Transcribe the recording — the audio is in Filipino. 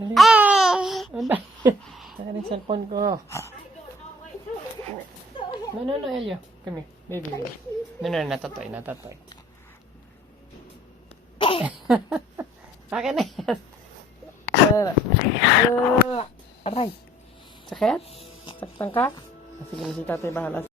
Ano? Saan yung cellphone ko? No, Elio. Come here, baby. No, natatoy. Akin na yan. Aray. Sakit? Saktan ka? Sige na si tatay bahala.